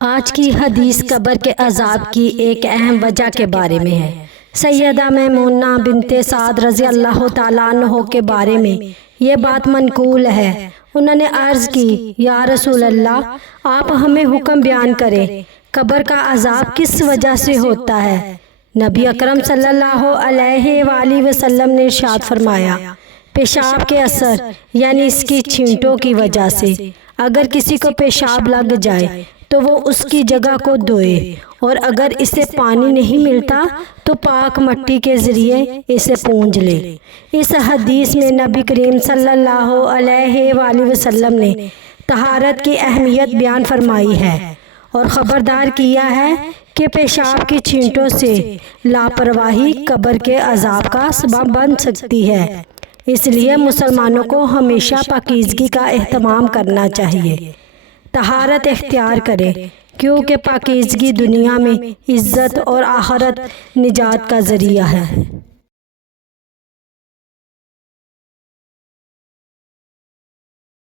آج کی حدیث قبر کے عذاب کی ایک اہم وجہ کے بارے میں ہے۔ سیدہ میمونہ بنت سعد رضی اللہ تعالیٰ عنہ کے بارے میں یہ بات منقول ہے۔ انہوں نے عرض کی، یا رسول اللہ، آپ ہمیں حکم بیان کریں، قبر کا عذاب کس وجہ سے ہوتا ہے؟ نبی اکرم صلی اللہ علیہ وآلہ وسلم نے ارشاد فرمایا، پیشاب کے اثر یعنی اس کی چھینٹوں کی وجہ سے اگر کسی کو پیشاب لگ جائے تو وہ اس کی جگہ کو دھوئے، اور اگر اسے پانی نہیں ملتا تو پاک مٹی کے ذریعے اسے پونجھ لے۔ اس حدیث میں نبی کریم صلی اللہ علیہ وآلہ وسلم نے طہارت کی اہمیت بیان فرمائی ہے اور خبردار کیا ہے کہ پیشاب کی چھینٹوں سے لاپرواہی قبر کے عذاب کا سبب بن سکتی ہے۔ اس لیے مسلمانوں کو ہمیشہ پاکیزگی کا اہتمام کرنا چاہیے، طہارت اختیار کریں، کیونکہ پاکیزگی دنیا میں عزت اور آخرت نجات کا ذریعہ ہے۔